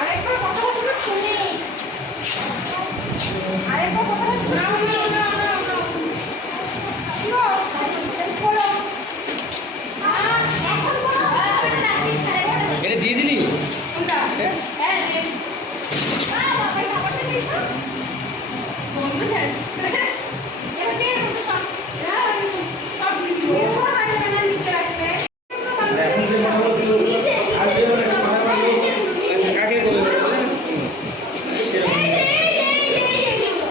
আরেকবার কথা বলতে শুনি। আরেকবার কথা বলতে না না না না না কি গো বলো এখন বলো এটা দিয়ে দিলি কোনটা হ্যাঁ রে বাবা ভাই আমারটা দিই তো বন্ধু হ্যাঁ এবার দে বন্ধু সব সব ভিডিও না নিচে রাখবে এখন যে মনে হলো আর যে মানে কথা বলবো কাকে বলবো সেরকম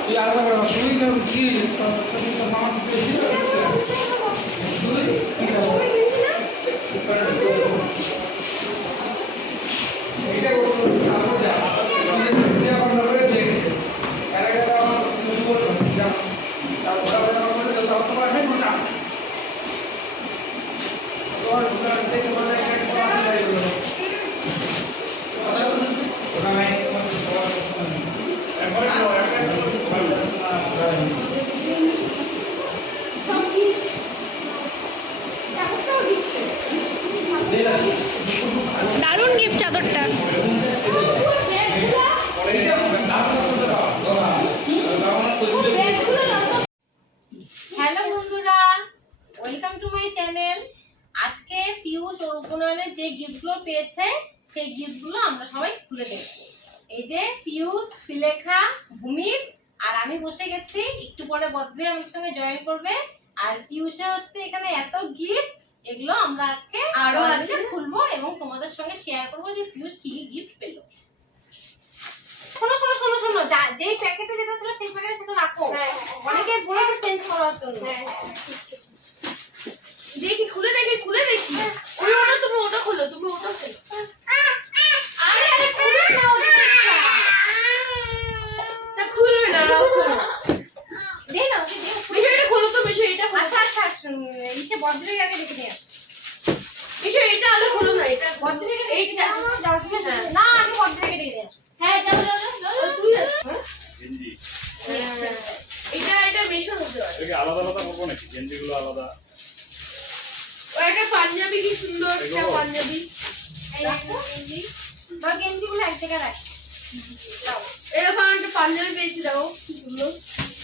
তুই আলাদা করে তুই কেমন কি তোর মামা তুই এটা আলাদা যা আমরা করে দেখে এর আগে আমরা কিছু বলবো যা তারপর আমরা যত তোমার হয় না और उधर देखो वाला एक बात है ओना में দারুণ গিফট চাদরটা। হ্যালো বন্ধুরা, ওয়েলকাম টু মাই চ্যানেল। আজকে পিয়ুষ ওর উপনয়নের যে গিফটগুলো পেয়েছে সেই গিফটগুলো আমরা সবাই খুলে দেখব। এই যে পিয়ুষ, শ্রীলেখা, ভূমির আর আমি বসে গেছি। একটু পরে বদবে আমার সঙ্গে জয়েন করবে। আর পিয়ুষের হচ্ছে এখানে এত গিফট, এগুলো আমরা আজকে আরো আছে খুলবো এবং তোমাদের সঙ্গে শেয়ার করবো যে পিয়ুষ কি কি গিফট পেলো। শোনো শোনো শোনো শোনো, যেই প্যাকেটে যেটা ছিল সেই প্যাকেটে সেটা রাখো। অনেকে বলেছে চেঞ্জ করার জন্য। দেখি খুলে দেখি ওই ওটা তুমি ওটা খোলো তুমি ওটা খোলো আরে আরে খুলে নাও তা খুলবে না দে নাও দে মিশো এটা খোলো তো মিশো এটা খোলো আচ্ছা আচ্ছা, ইসে বদ্রিকে আগে দেখে নিয়ে মিশো এটা আলো খোলো না এটা বদ্রিকে এইটা যাও তুমি না আমি বদ্রিকে দেখে নিয়ে হ্যাঁ যাও যাও যাও তুই এটা মিশো হতে পারে এটা আলাদা আলাদা করবো নাকি গেঞ্জিগুলো আলাদা ও একটা পাঞ্জাবি কি সুন্দর একটা পাঞ্জাবি এই গেঞ্জি বা গেঞ্জিগুলো এক জায়গায় রাখ। দাও এরকম একটা পাঞ্জাবি পেয়েছি দাও কি সুন্দর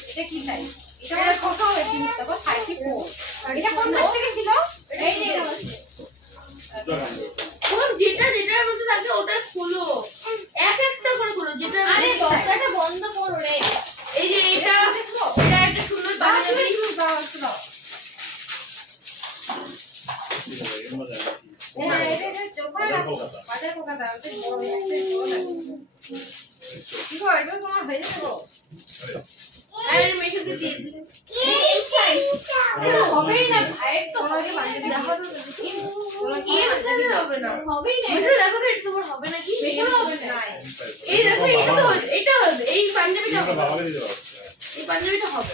এটা কি সাইজ? এটা কত হয়েছে দেখো 34। এটা কোন কাছ থেকে ছিল? এই যে এটা হচ্ছে কোন যেটার মধ্যে থাকে ওটা খোলো এক একটা করে খোলো যেটা আরে দরজাটা বন্ধ করো রে। এই যে এটা একটা সুন্দর পাঞ্জাবি দাও এর মধ্যে হ্যাঁ এটা চোখা রাখো বাজার কলকাতা ওটা বড় একটা বড় লাগে কি গো এটা তোমার হয়ে যাবে গো আরে মেশোকে দিয়ে দিই এই সাইজ এটা হবেই না ভাইয়ের তো হবে বাজারে দেখো তো কি এমন হবে না হবেই না মেশো দেখো তো এটা তোমার হবে নাকি বেশি হবে না। এই দেখো এটা হবে এই পাঞ্জাবিটা হবে বাবাকে দিতে পারবো এই পাঞ্জাবিটা হবে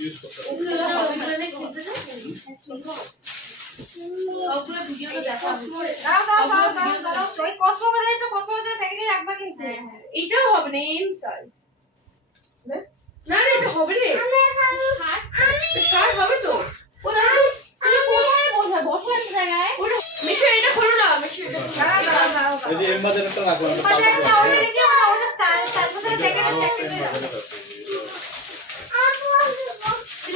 ইউজ করতে ওগুলো ওগুলো খেলতে দাও ওগুলো ভিডিওটা দেখাবো দাও ওই কসমো বাজারে প্যাকেটে রাখবা কিন্তু এটাও হবে না এম সাইজ না না এটা হবে রে শার্ট হবে তো ও দাদা তুমি কোথায় বসবে বসো একটা জায়গায় মিশো এটা খোলো না মিশো এটা দাঁড়াও এই যে এর মধ্যে একটা রাখলাম বাজারটা অলরেডি কি ওটা স্টার বাজারে প্যাকেটে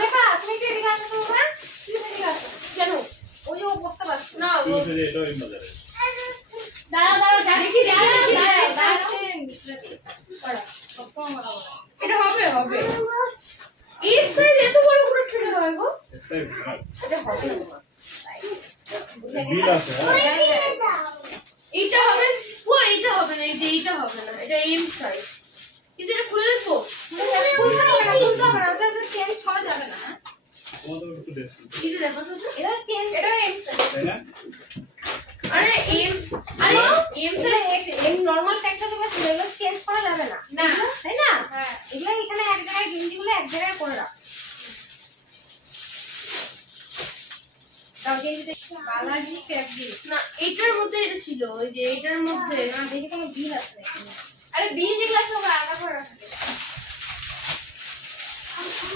লেখা তুমি কি এদিকে আসো তো না তুমি এদিকে আসো কেন ওই ও বসতে পারছো না তুই এটা এর মধ্যে দাঁড়াও দেখি এটা হবে এই সাইজ এত বড় করে থেকে হয় গো এটা হবে না বিল আছে এটা হবে ও এটা হবে না এই যে এটা হবে না এটা এম সাইজ কিন্তু এটা খুলে দেখো চেঞ্জ করা যাবে না তোমাদের একটু দেখো এটা দেখো তো এটা চেঞ্জ এটা এম সাইজ তাই না আরে এম সাইজ এম নরমাল প্যাকটা তুমি এগুলো চেঞ্জ করা যাবে না না তাই না হ্যাঁ এগুলো এখানে এক জায়গায় গেঞ্জিগুলো এক জায়গায় করে রাখ দাও গেঞ্জিতে বালাজি ফেব্রিক না এটার মধ্যে এটা ছিল ওই যে এটার মধ্যে না দেখি কোনো বিল আছে নাকি আরে বিল যেগুলো আছে ওগুলো আলাদা করে রাখতে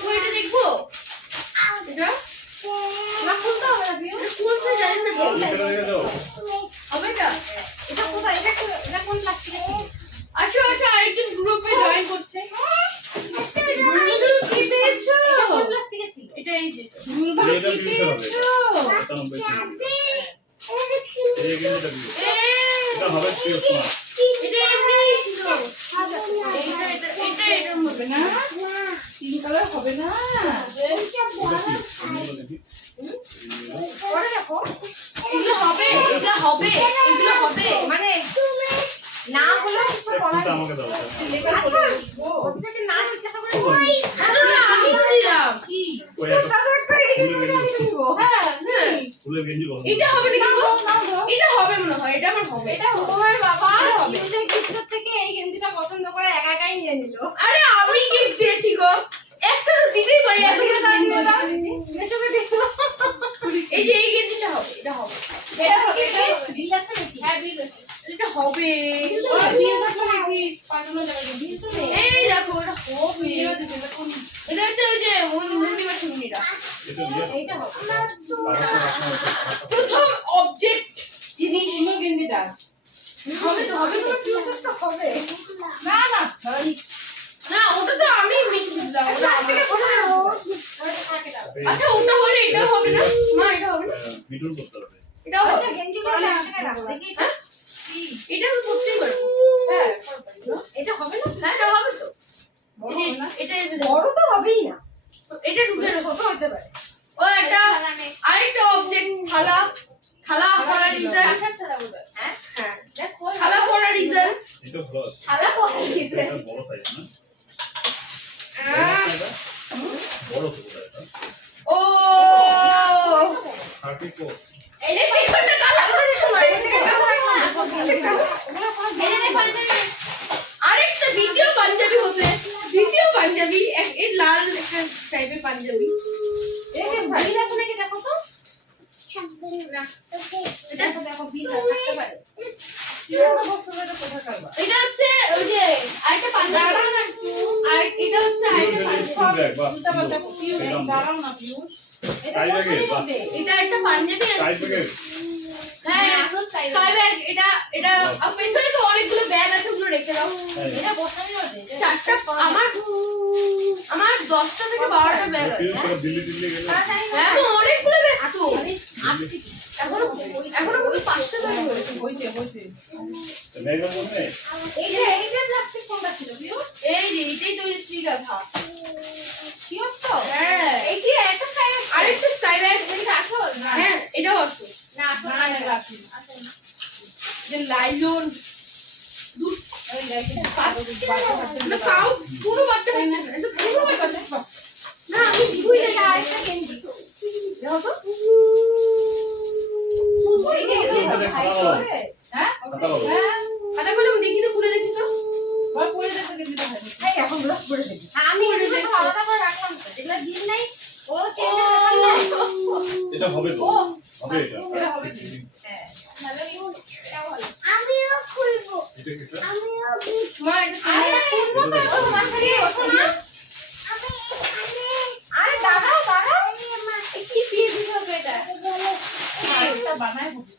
ও এটা দেখবো এটা না খুলতে হবে না বিল কোন সাইজ জানি এই যে এটা পিউষের হবে। 97 এই গেঞ্জিটা পিউষ। এটা হবে পিউষ না। এটা এমনি ছিল এটা এটার মধ্যে না পিঙ্ক কালার হবে না এটা কি? পরে দেখো এগুলো হবে মানে না হলেও কিছু বলার এটা নেই। আমাকে দাও। আচ্ছা, ওটাকে না জিজ্ঞাসা করে আমি দিলাম কি ওই একটা নিবো। ফুলের গেঞ্জি বলো। এটা হবে নাকি গো? এটা হবে মনে হয় এটা আমার হবে এটা ওর বাবা এটা হবে। ইউজের গিফটের থেকে এই গেঞ্জিটা পছন্দ করে একা একাই নিয়ে নিল। আরে আমি গিফট দিয়েছি গো একটা তো দিতেই পারি এত মেসোকে দাও, গেঞ্জি দিয়ে দাও। মেসোকে দিয়ে দাও। এই যে এই গেঞ্জিটা হবে এটা হবে এটা হবে বিল আছে নাকি? হ্যাঁ বিল আছে এটা হবে ওরা বিল থাকলে নাকি পাঠানো যাবে না। বিল তো নেই। এই দেখো এটা হবে এটা হচ্ছে ওই যে মন্দির শুনিরা এটা দিয়ে এইটা হবে। প্রথম অবজেক্ট জিনিস গেঞ্জিটা হবে তো হবে তো তো হবে। না না না ওটা তো আমি মিশিয়ে দিলাম ওটা আমার। ওটা থাকে দাও। আচ্ছা ওটা হলে এটাও হবে না মা এটা হবে না মিডল করতে হবে। এটাও হবে আচ্ছা গেঞ্জিগুলো এক জায়গায় রাখো। দেখি এটা। এটা আমি করতেই পারবো হ্যাঁ, এটা হবে না? হ্যাঁ এটা হবে তো এই যে এটা বড় তো হবেই না। এটা ঢুকে রাখো ছোট হতে পারে। ও এটা আরেকটা অবজেক্ট থালা থালা পড়ার রিজন হ্যাঁ? হ্যাঁ দেখো। থালা পড়ার রিজন এটা ভালো আছে। থালা পড়ে দিয়েছে। এটা বড় সাইজ না? বড় তো এটা। ও 34 এই পেছনটা কালা করে আরেকটা দ্বিতীয় পাঞ্জাবি হতে দ্বিতীয় পাঞ্জাবি এই লাল একটা টাইপের পাঞ্জাবি বিল আছে নাকি দেখো তো। দেখো দেখো বিল থাকতে পারে। এটা হচ্ছে ওই যে আরেকটা পাঞ্জাবি আর এটা হচ্ছে আরেকটা পাঞ্জাবি ব্যাগ বাহ। দুটো পাল্টা পিউষ দাঁড়াও না পিউষ। এটা কোথায় হবে? এটা একটা পাঞ্জাবি আছে সাইজ ব্যাগ হ্যাঁ স্কাই ব্যাগ এটা এটা আর পেছনে তো অনেকগুলো ব্যাগ আছে ওগুলো রেখে দাও এটা বসানো যাবে। চারটা আমার 10টা থেকে 12টা ব্যাগ আছে পিউষ করে দিল্লি দিল্লি গেলে হ্যাঁ তো অনেকগুলো ব্যাগ তো দিল্লি এখনো কিন্তু 5টা ব্যাগ হয়েছে ব্যাগের মধ্যে এইটা প্লাস্টিক কোনটা ছিল পিউষ? এই যে এটাই তো শ্রীরাধা পিউষ তো? হ্যাঁ এই কি একটা সাইজ আরেকটা স্কাই ব্যাগ এটা আসল না। হ্যাঁ এটাও আছে না আসল না আসল না। যে লাইলন না পাও পুরো বাচ্চা হয় না এটা পুরো বাচ্চা না আমি দিবই এটা না আরেকটা গেঞ্জি। দেখো তো। এই যে ওটা এটা দেখা ভাই দাও। করে। হ্যাঁ? খাতা বলো। খাতা করে আমি দেখি তো খুলে দেখি তো এই এখন ব্লক করে দিবি। আমি এগুলো তো আলাদা করে রাখলাম তো। যেগুলো বিল নাই ও চেঞ্জ করে রাখলাম। এটা হবে তো হবে এটা এটা হবে হ্যাঁ। ভালো ইউজ এটাও ভালো। এটা কি এটা? মা এটা আরে খুলবো তো ও মাথায় বসো না। আরে দাঁড়াও দাঁড়াও। এই কি পিস দিছো তো এটা? এটা বানায় হবে।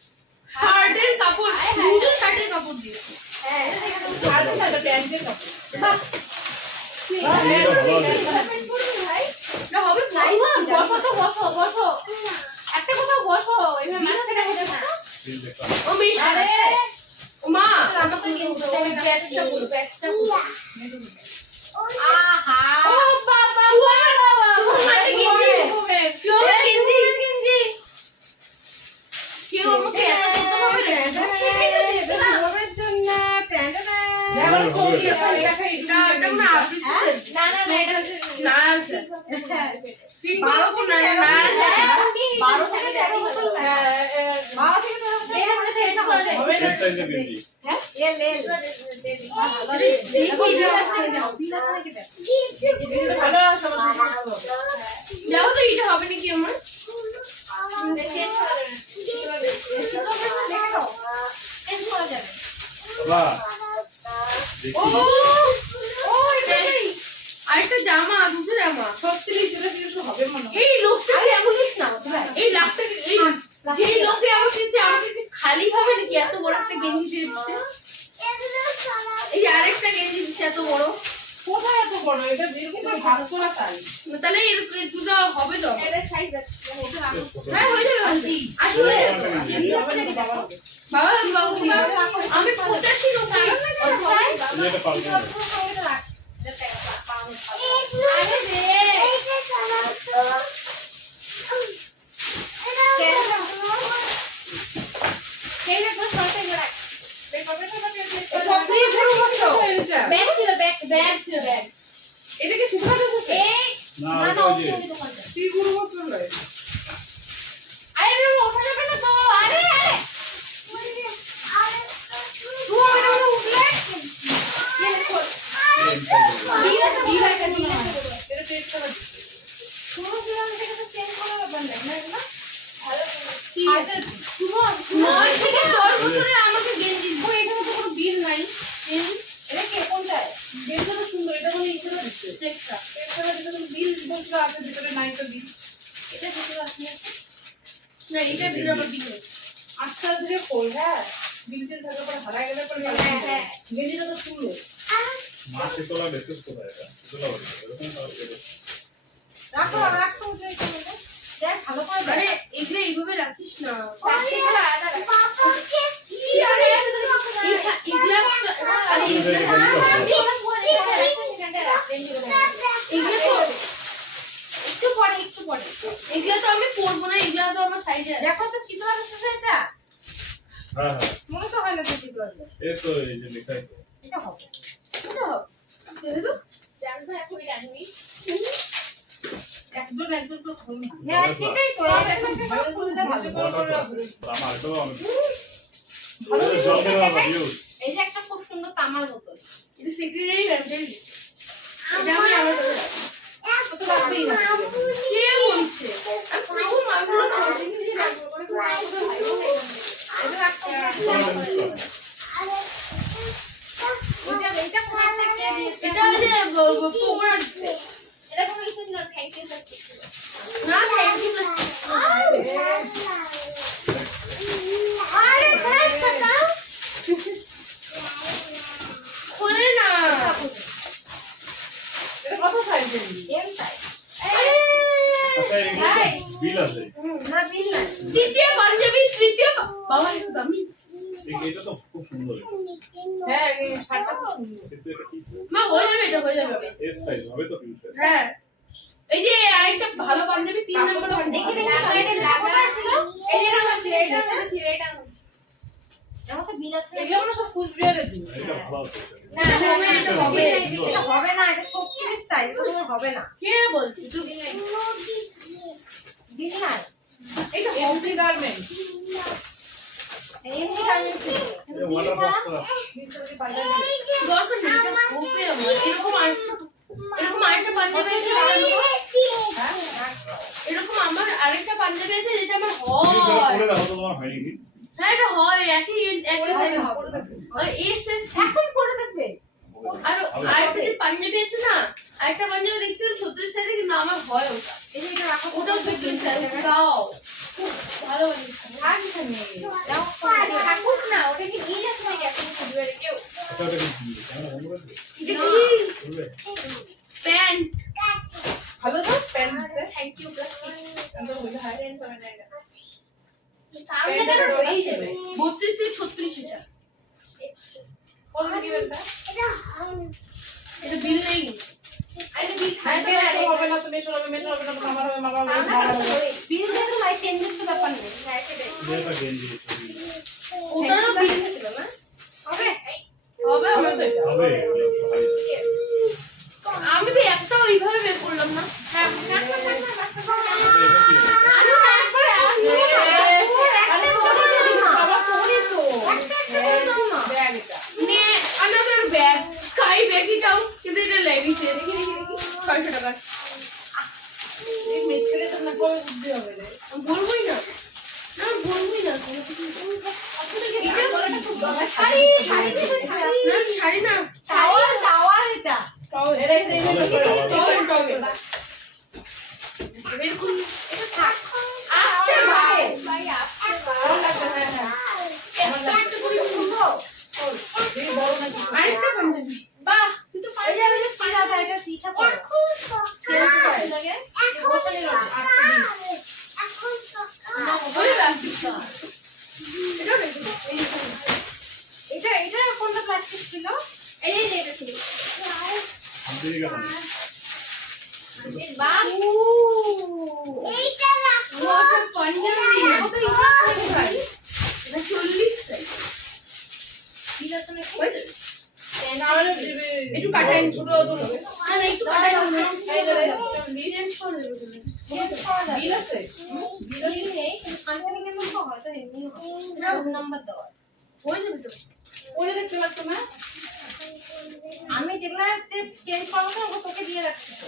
শার্টের কাপড় দুটো শার্টের কাপড় দিয়েছি হ্যাঁ এটা দেখো তো। এটা ভালো আছে। প্যান্টের কাপড়। বাহ। তুই এটা ভালো আছে। এটা প্যান্ট করবি ভাই? এটা হবে বসো তো বসো বসো। একটা কোথাও বসো। এইভাবে মাঝখানে বসে না। দিল দেখা ও মিস আরে মা আমি তো কিনতে চাই না। ব্যাগটা পুরো ব্যাগটা পুরো আহা ও বাবা তোমার হাতে গেঞ্জি কেউ আমার গেঞ্জি কেউ আমাকে এত করতে হবে না গরমের জন্য প্যান্টটা এটা এটা মনে আবৃত্তি না না না এটা হচ্ছে না আছে সিঙ্গল ওপর না না 12 থেকে 13 বছর লাগে 12 থেকে 13 বছর মধ্যে এটা করলে হবে না কোন সাইজের গেঞ্জি এ লেল যাও তো এটা হবে নাকি আমার বাবা দেখি ও ও এটাই আরেকটা জামা দুটো জামা এই লোকটাকে বলিস না এই লোকটাকে এই যে লোকে আমাকে খালি হবে নাকি এত বড় একটা গেঞ্জি দিয়ে দিচ্ছে এই যে আরেকটা গেঞ্জি দিচ্ছে এত বড় 500 তাই তাহলে এর দুটো হবে তো এটা সাইজ আছে এটা রাখো হ্যাঁ হয়ে যাবে আসলে বাবা আমি 85 রুপি এটা পারবো না। এটা রাখ এটা পাউন্ড আরে ব্যাগ ছিল ব্যাগ এটা কি শুকানো আছে না না এটা না ওই যে ওই দোকানটা কি গুরু বস্ত্র লয় আরে ওঠা যাবে না তো আরে আরে বিল আছে বিল আছে বিল আছে এটা পেট করা শুনো শুনো থেকে তো চেঞ্জ করার ব্যাপার নাই না এগুলো ভালো কি আচ্ছা, শুনো 9 থেকে 10 বছরে আমাকে গেঞ্জি ও এখানে তো কোনো বিল নাই এটা কে কোনটা বিলটা তো সুন্দর এটা মানে ইচ্ছা দিচ্ছে চেকটা এছাড়া যেটা কোনো বিল বলছিল আছে ভিতরে নাই তো বিল এটা দিতে পারছি না না এটা ভিতরে আমার দিকে আস্তে ধীরে খোল হ্যাঁ বিল টিল থাকার পরে হারাই গেলে পরে হ্যাঁ। গেঞ্জিটা তো সুন্দর মাছে তোলা ডিসকাস করা এটা তোলা হবে এরকম তাহলে রাখো রাখো ওই কোনটা দেখ ভালো করে আরে দেখ এগুলো এইভাবে রাখিস না প্লাস্টিকের আলাদা রাখ আরে এগুলা আরে এগুলো তো একটু পরে এগুলো তো আমি পরবো না এগুলো তো আমার সাইডে আছে দেখো তো শীতল আছে এটা হ্যাঁ হ্ঁ মনে তো হয় না তো শীতল আছে এই তো এই যে লেখাই তো এটা হবে এটা দেখো জানতো এখন জানবি একজন তো খোল হ্যাঁ সেটাই তো ভালো করে ভালো আমার তো অনেক জল দেওয়া হবে ইউজ এই যে একটা খুব সুন্দর তামার বোতল এটা সেক্রেটারি ব্যান্ডেল এটা আমি আমার কাছে রাখি। তো রাখবেই না কে বলছে আমি প্রথম মারবো না এটা রাখতে এটা কোথা থেকে দিয়েছে এটা ওই যে পোকড়া দিচ্ছে এটা কোনো কিছু না থ্যাংক ইউ স্যার না থ্যাংক ইউ আরে থ্যাংক না খোলে না এটা কত সাইজের এম সাইজ আরে আচ্ছা এই বিল আছে না বিল না দ্বিতীয় পাঞ্জাবি তৃতীয় বাবা একটু দামি এটা তো খুব সুন্দর হ্যাঁ এই শার্টটা খুব সুন্দর কিন্তু এটা কি মা হয়ে যাবে এস সাইজ হবে তো ফিউচার হ্যাঁ এই যে আরেকটা ভালো পাঞ্জাবি 3 নম্বর দেখে পাঞ্জাবি দেখে এটা লাগা ছিল এই যে আমার ছিল এটা ছিল এটা আমার তো বিল আছে এগুলো আমরা সব কুচবিহারের জিনিস এটা ভালো আছে না না না এটা হবে এটা এটা হবে না এটা 36 সাইজ এটা তোমার হবে না কে বলছে তুই বিল না এটা এমজি গার্মেন্ট এমনি গার্মেন্টস কিন্তু বিল ওয়াটার ছাড়া বক্স পাল্টা দরকার নেই এটা হবে আমার এরকম আরেকটা পাঞ্জাবি আছে এরকম আমার আরেকটা পাঞ্জাবি আছে যেটা আমার হয় করে রাখো তো তোমার হয়নি কি হ্যাঁ এটা হয় একই সাইজ হবে। ওই এস এস এখন করে দেখবে আর আরেকটা যে পাঞ্জাবি আছে না আরেকটা পাঞ্জাবি দেখছিলাম 36 সাইজে কিন্তু আমার হয় ওটা এই যে এটা রাখো ওটাও 36 সাইজ দাও খুব ভালো বানিয়েছে আর কিছু নেই দাও ঠাকুর না ওটা কি বিল আছে নাকি এখন ফুটবারে কেউ এটা ওটা কি দিয়ে কেমন বন্ধ করে এটা না। কি বলবে প্যান্ট ভালো তো প্যান্ট আছে থ্যাংক ইউ প্লাস আমরা বলে হাই চেঞ্জ করে না এটা সামনে ধরো রয়েই যাবে 32 থেকে 36 এটা কোন দিকে বেলটা এটা বিল নেই আরে বিল হ্যাঁ থাকবে না তো হবে না তো মেশো হবে না মামার হবে মামার হবে বিল দিয়ে তো ভাই চেঞ্জের তো ব্যাপার নেই হ্যাঁ সেটাই এটা গেঞ্জি ওটারও বিল ছিল না হবে হবে হবে তো এটা হবে আমি তো একটা ওইভাবে বের করলাম না হ্যাঁ থাক না থাক না বাচ্চা তো জানো আমি তারপরে আরে তো বাবা কোনি তো একটা করে দাও না ব্যাগ এটা নে another bag স্কাই ব্যাগ এটাও কিন্তু এটা লেভিস এর দেখি 600 টাকা এই মেছেলে তো না কম বুদ্ধি হবে রে আমি বলবোই না না আমি বলবোই না কোনো কিছু এটা গলাটা খুব দরকার শাড়ি শাড়ি শাড়ি দিতে শাড়ি না শাড়ি না টাওয়াল টাওয়াল এটা তাও এরাই তো এগুলো করে টবে বের করুন এটা থাক আস্তে ভাই ভাই আসতে ভালো লাগবে হ্যাঁ হ্যাঁ একটা করে খুলবো দেখি বড় নাকি আরেকটা পাঞ্জাবি বাহ তুই তো এই যে আমি যে চিরা এটা চিঠা করো এদিকে আসুন। বাবু এইটা রাখো ওটা পাঞ্জাবি কত হিসাব করে ভাই এটা 40 টাই বিল আছে নাকি নাহলে দেবে একটু কাটাই পুরো না না একটু কাটাই এই ধরে চেঞ্জ করে দেবে চেঞ্জ করা যাবে বিল আছে বিল নেই কিন্তু শান্তিনিকেতন তো হয়তো এমনি হয় রুম নাম্বার দেওয়া হয়ে যাবে তো ওরে দেখতে পাচ্ছ না আমি যেগুলো চেঞ্জ করবো না ওগুলো তোকে দিয়ে রাখছি তো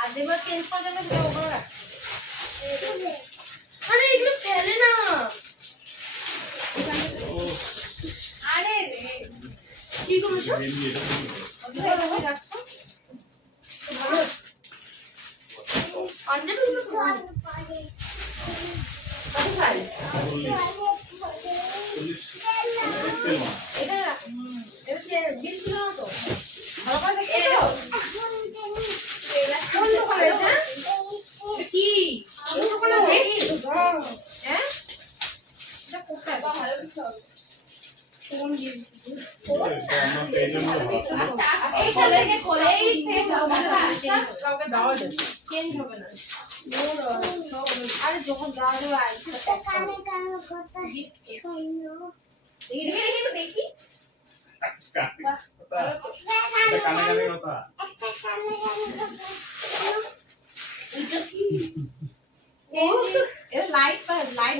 আর যেগুলো চেঞ্জ করা যাবে সেটা ওখানে রাখছি আরে এগুলো ফেলে না আরে কি করছো এমনি এটা কি? ওগুলো ওখানে রাখছো ভালো পাঞ্জাবি গুলো কত খাই 40 এক্সেল মা। এটা রাখো এটা বিল ছিল না তো ভালো করে দেখে তো কোন দোকানে এটা কি কোন দোকানে হ্যাঁ এটা কোথায় ভালো কিছু হবে কোন গিয়ে এটা আমার পেজের মধ্যে ভালো। এই কলেজে কলেজ থেকে কাউকে দেওয়া যাবে চেঞ্জ হবে না আরে যখন দেওয়া যাবে আইসে দেখি এটা কানে কানে কথা। এটা লাইট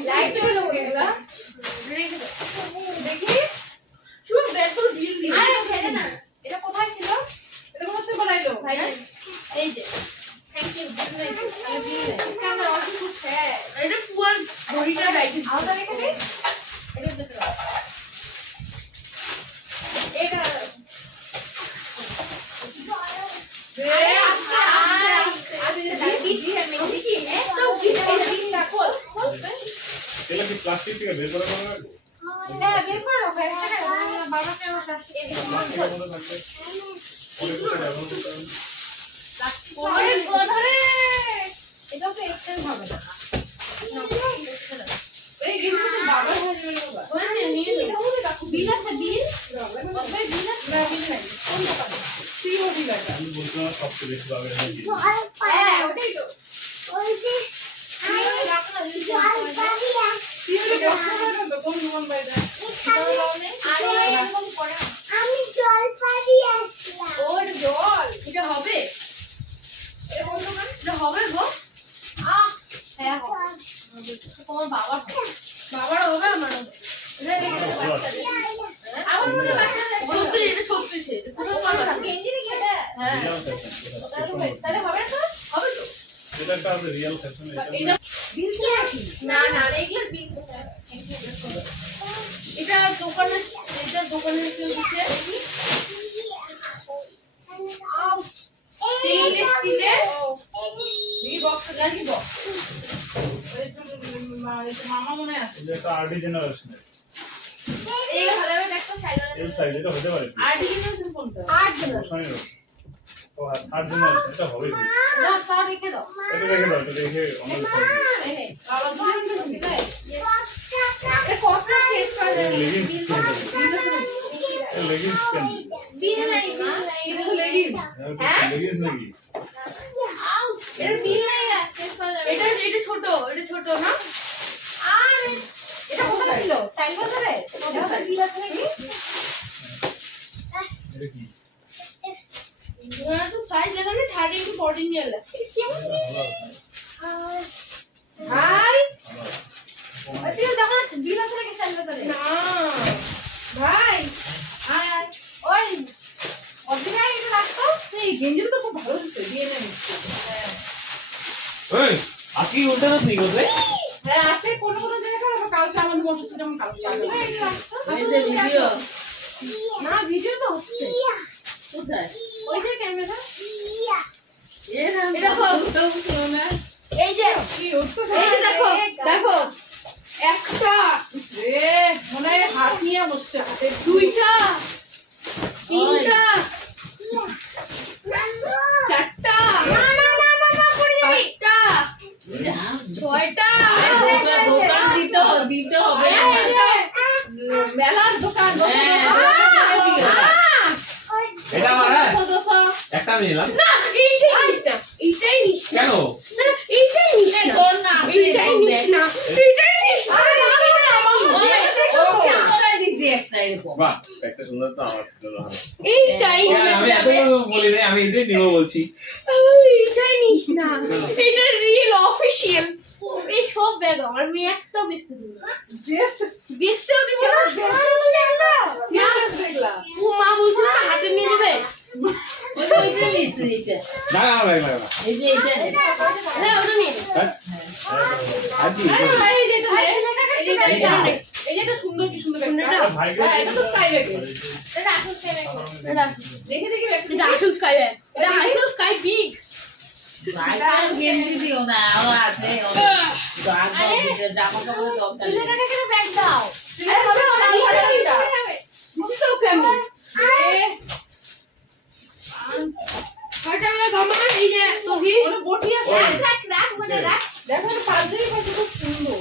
লাইট হলো এগুলা দেখি শুন বেতন ঢিল দি আরে ফেলে না এটা কোথায় ছিল এটা কোথা থেকে বানাইলো ভাই এই যে থ্যাংক ইউ বিল নাই আরে বিল নাই কানা অল্প কিছু হ্যাঁ এটা পুয়ার বড়িটা রাইতে আলাদা রেখে দিই এটা বেশি দাও এটা এগুলো কি প্লাস্টিক থেকে বের করে করা হবে? হ্যাঁ বের করে রাখো একটা বাবা কে আমার কাছে প্লাস্টিকের মধ্যে থাকবে। পরে কোথায় ব্যবহার করতে হবে? এটাও তো এক্সচেঞ্জ হবে না বিল আছে বিল বিল আছে কোন দোকানে আমি বলছিলাম না সবচেয়ে বেশি পাবে নাকি? হ্যাঁ তোমার বাবার বাবার হবে আমার হবে আমার মনে হয় এটা 36 এটা 36 গেঞ্জি রেখে দে হ্যাঁ রিয়াল ফ্যাশন। তাহলে হবে তো হবে তো এটা একটা আছে রিয়াল ফ্যাশন এটা বিল কি আছে না না এগুলো বিল এটা দোকানে চলছে স্টিলের এই বক্স লাগিব মামা মনে আছে এটা একটা আরডি জেনারেশন। এই ভালো একটা সাইডে এল সাইজ এটা হতে পারে। আর ডিজাইন কোনটা আট দিন অপশনের তো আর জেনারেশন এটা হবে কি? না তাও রেখে দাও এটা দেখে দাও এটা দেখে অন্য সাইজ। এই নে বাবা দুজন দিবে এটা কত সেট করা যাবে লেগিংস এই লেগিংস কেন? বিল নাই এটা তো লেগিংস হ্যাঁ লেগিংস নাকি? এটা বিল নাই সেট করা যাবে এটা ছোট না আর এটা কোথায় ছিল স্টাইল বাজারে এটা বিল আছে নাকি এটা কি? না তো সাইজ এখানে 30 টু 14 ইয়ার লাগছে ভাই ওই বিল দেখো না বিল আছে নাকি স্টাইল বাজারে না ভাই আয় ওই অরিজিনাল এটা রাখতো এই গেঞ্জিটা তো খুব ভালো দিচ্ছে দিয়ে নেন ওই আজকে উল্টা না তুই করলে হ্যাঁ আছে কোন জায়গায় আমরা কালকে আমাদের বন্ধু যেমন কালকে এটা রাখতো এই যে ভিডিও না ভিডিও তো হচ্ছে কোথায় ওই যে ক্যামেরা এই দেখো এই যে দেখো একটা রে মনে হয় হাত নিয়ে বসছে হাতে দুইটা তিনটা চারটা পাঁচটা ছয়টা দোকান দিতে হবে মেলার দোকান এটা আমার হ্যাঁ? একটা নিলাম না এইটাই নিস না, এইটাই নিস না। কেন না এইটাই নিস না, তোর না এইটাই নিস না, এইটাই নিস না। আরে না না না, আমার ওকে তোরাই দিছি একটা এরকম বাহ একটা সুন্দর তো আমার সুন্দর হবে। এইটাই আমি এত বলি নাই, আমি এটাই নিব বলছি। এইটাই নিস না, এটা রিয়েল অফিশিয়াল। এই সব ব্যাগ আমার, আমি একটা বেচতে দিব না। বেচতেও দিব না। না, ও মা বলছিল না হাতে নিয়ে যাবে। ওইটা দিছি এটা না না ভাই ভাই ভাই এই যে এটা হ্যাঁ ওটা নিয়ে নে। আজি এই যে এটা সুন্দর, কি সুন্দর ব্যাগটা। হ্যাঁ এটা তো স্কাই ব্যাগ। এটা আসল সেভেন এটা দেখে দেখে ব্যাগ, এটা আসল স্কাই ব্যাগ, এটা আসল স্কাই বিগ। ভাইটার গেঞ্জি দিও না আরো আছে জামা কাপড়ের দরকার নেই। ছেলেটাকে কেন ব্যাগ দাও? আরে হবে হবে এটা দিছি তো ওকে আমি। কয়টা ব্যাগ আমার, এই যে তোগি ওটা বটি আছে। রাখ রাখ মানে রাখ। দেখো এটা পাঁচজনই কত খুব সুন্দর।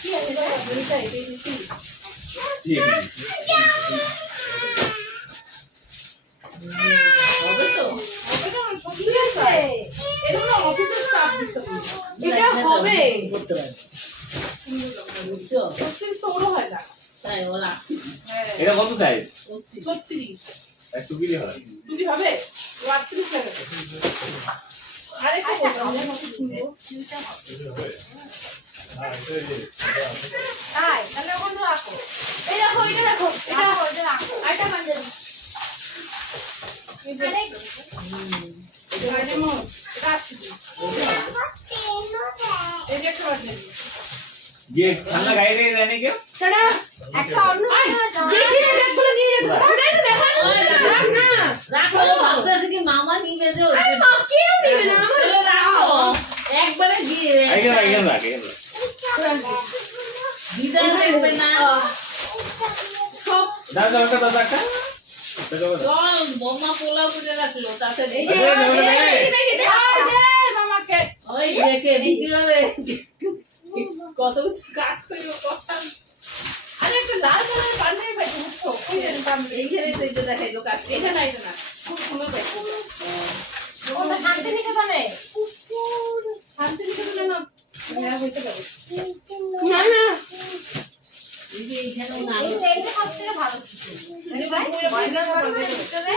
কি আছে এটা, এইটাই দিছি। হবে তো এটা হবে করতে পারে বুঝছো তাই ওরা এটা কত সাইজ 36 একটু কি হয় তুমি হবে 38 টাকা। আরে কি বলবো হ্যাঁ, এটাই যে, তাই তাহলে ওখানে তো রাখো। এই দেখো এটা দেখো এটা রাখো, ওই যে রাখো। আটা পাঞ্জাবি এই যে আরে, এটা মো রাখছি এই যে একটা পাঞ্জাবি যে ঠান্ডা গায়ে গায়ে দেয় না কেউ টাটা একটা অন্য জামা। দেখি না ব্যাগগুলো নিয়ে যেতে ওটা তো দেখা রাখ না রাখো ভাবতেছে কি মামা নিবে যে আরে মা কেউ নেবে না আমার চলো রাখো একবারে দিয়ে আইগেন আইগেন রাখে দিদা দেখবে না সব দাও দাও একটা দাও একটা চল বোমা পোলাও করে রাখলো তাতে এই যে দেখি মামাকে ওই দেখে ভিডিওরে কত কাট করে কথা আরে একটা লাল কালার পাঞ্জাবি পাইছি বুঝছো ওই যে এইখানে তো এটা দেখাইলো কাট এটা না এটা না খুব সুন্দর পাইছি ওটা শান্তিনিকেতনে। শান্তিনিকেতনে না হ্যাঁ হইতে পারে না না এই যে এইখানে নাই এইটা সবথেকে ভালো কিছু। আরে ভাই, ময়দার বানানোর ভিতরে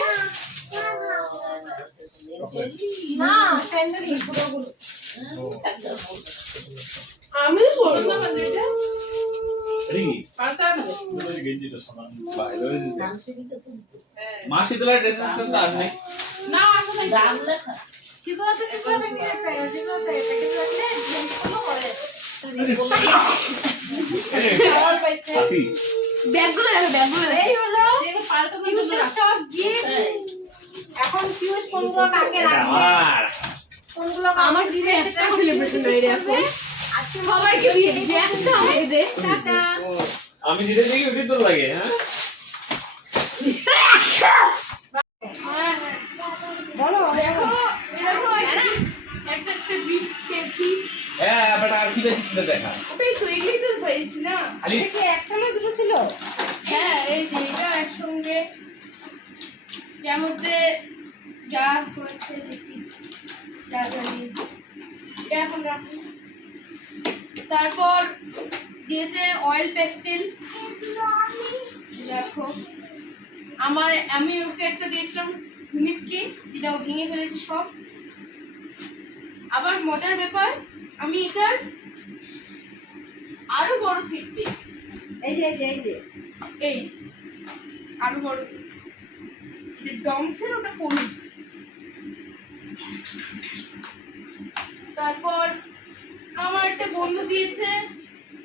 না, স্যান্ডেল পুরোগুলো। আমি বলবো না মানে এটা রি পাল্টা না ওই গেঞ্জিটা সমান। ভাই ধরে দিতে শান্তিনিকেতন মাসি তোলা ড্রেস তো আসে না আসলে দাম লেখা শীতলাতে শীতলাতে কি একটা শীতলাতে প্যাকেট রাখলে জিনিসগুলো করে। খাবার পাইছে আপি ব্যাগগুলো দেখো ব্যাগগুলো এই হলো দেখো পাল্টা পিউষের সব gift। এখন পিউষ কোনগুলো কাকে রাখবে, আমার কোনগুলো কাকে আমার দিবে, দিদি একটা সেটা celebration হয়ে রে এখন। আজকে সবাইকে দিয়ে দিবি একটা আমাকে দে টাটা। আমি দিতে দেখি উঠি তো লাগে হ্যাঁ বলো দেখো দেখো একটা একটা গিফট পেয়েছি হ্যাঁ বেটা আর কি বেশি দেখা ওটাই তো এগুলোই তো পেয়েছি না খালি এটা কি একটা না দুটো ছিল? হ্যাঁ এই যে এটা একসঙ্গে যার মধ্যে যা হয়েছে দেখি যা যা দিয়েছে এটা এখন রাখি তারপর দিয়েছে অয়েল পেস্টেল দেখো আমি ওকে একটা দিয়েছিলাম লিপকে যেটা ও ভেঙে ফেলেছে সব আবার মজার ব্যাপার আমি এটার আরো বড় সেট পেয়েছি এই যে এই আরো বড় সেট যে ডমসের ওটা পড়ি তারপর আমার একটা বন্ধু দিয়েছে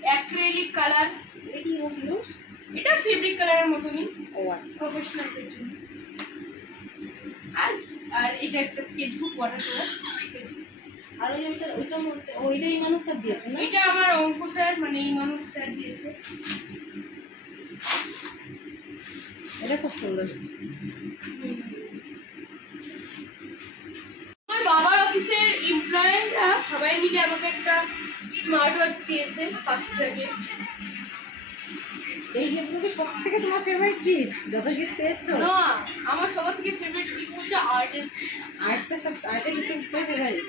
অ্যাক্রিলিক কালার এটা কি হলো? এটা ফেব্রিক কালারের মতনই ও আচ্ছা। প্রফেশনালদের জন্য আর আর এটা একটা স্কেচ বুক ওয়াটার কালার আর ওইটার মধ্যে ওইটা এই মানুষটা দিয়েছে না? এটা আমার অঙ্ক স্যার মানে এই মানুষ স্যার দিয়েছে এটা খুব সুন্দর। আমার বাবার অফিসের এমপ্লয়িরা সবাই মিলে আমাকে একটা স্মার্ট ওয়াচ দিয়েছে ফার্স্ট ট্র্যাকে এই গিফটগুলো কি সব থেকে তোমার ফেভারিট গিফট যত গিফট পেয়েছো? না আমার সবার থেকে ফেভারিট গিফট হচ্ছে আর্টের আরেকটা সব আরেকটা গিফট ফেভারিট